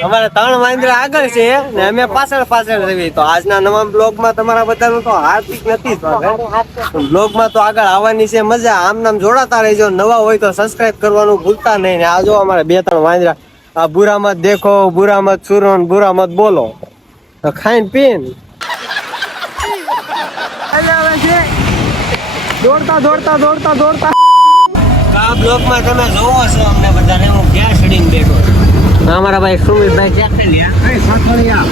અમારે 3 વાંદરા આગળ છે ને અમે પાછળ રહી. તો આજના નવા બ્લોગમાં તમારા બધાનું તો હાર્દિક નથી સ્વાગત. બ્લોગમાં તો આગળ આવવાની છે મજા. આમ નામ જોડાતા રહેજો. નવા હોય તો સબસ્ક્રાઇબ કરવાનું ભૂલતા નહીં. ને આ જો અમારે 2-3 વાંદરા. આ બુરા મત દેખો, બુરા મત સુરો, બુરા મત બોલો. તો ખાઈને પીને દોડતા આ બ્લોગમાં તમે જોવો છો અમને બધાને હું ક્યાં ચડીને બેઠો. અમારા ભાઈ સુમિતભાઈ સાતળિયા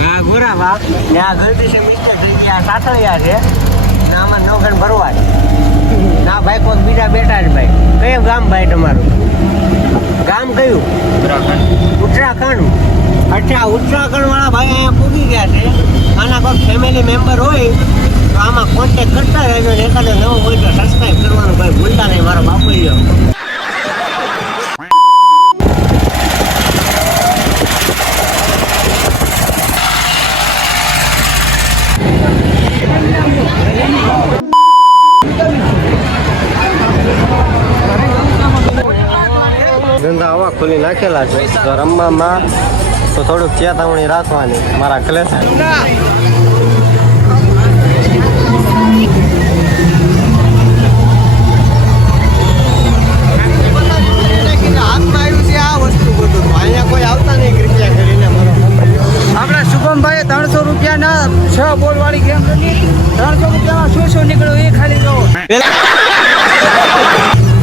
હા ગોરાવા ને આ ગલતી છે મિસ્ટેક થઈ ગયા સાતળિયા છે ને આમાં નોખણ ભરવા ના ભાઈ કોઈ બીજા બેઠા છે ભાઈ. કયું ગામ ભાઈ તમારું? ગામ કયું? ઉત્તરાખંડ. અચ્છા ઉત્તરાખંડ વાળા ભાઈ અહીંયા પૂગી ગયા છે. આના કોઈ ફેમિલી મેમ્બર હોય તો આમાં કોન્ટેક્ટ કરતા રહેજો. એકાદો નવો હોય તો સબસ્ક્રાઈબ કરવાનું ભાઈ ભૂલતા નહીં. મારો બાપુજીઓ ધંધા હવા ખોલી નાખેલા છે. તો રમવામાં તો થોડુંક ચેતવણી રાખવાની મારા ક્લેશ. આપણા શુભમભાઈ 300 રૂપિયાના 6 બોલ વાળી ગેમ રમી. 300 રૂપિયામાં શું નીકળ્યું એ ખાલી જોવો.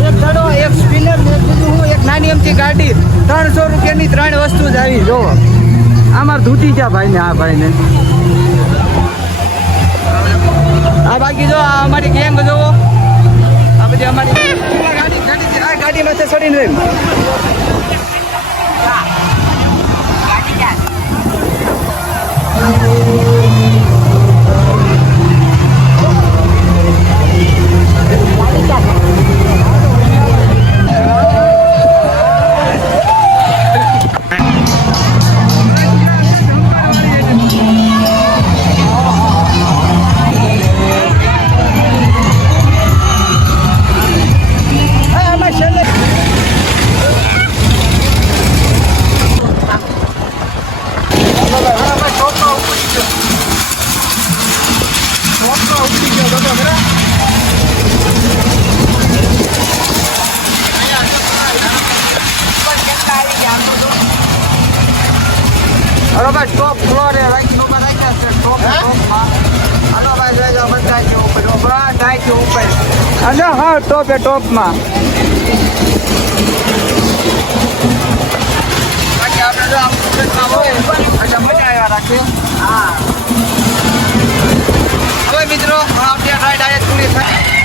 એક દડો, એક સ્પિનર, એક નાની એમથી ગાડી. 300 રૂપિયાની 3 વસ્તુ જ આવી જોવો. આમાં ધૂતી ગયા ભાઈને. આ ભાઈને આ બાકી જો આ અમારી ગેંગ જોવો. આ બધી અમારી ગાડીમાં ચડીને રહી. હલો ભાઈ ટોપ ફ્લોરે રાખ્યો છે. ટોપ હલો ભાઈ જોઈ જાઓ બધા કે ઉપર ઉપર. અને હા ટોપમાં બાકી આપણે જો આમ સુરતમાં હોય એટલે મજા આવ્યા રાખીએ. હા હવે મિત્રો રાઈડ આવે પૂરી થાય.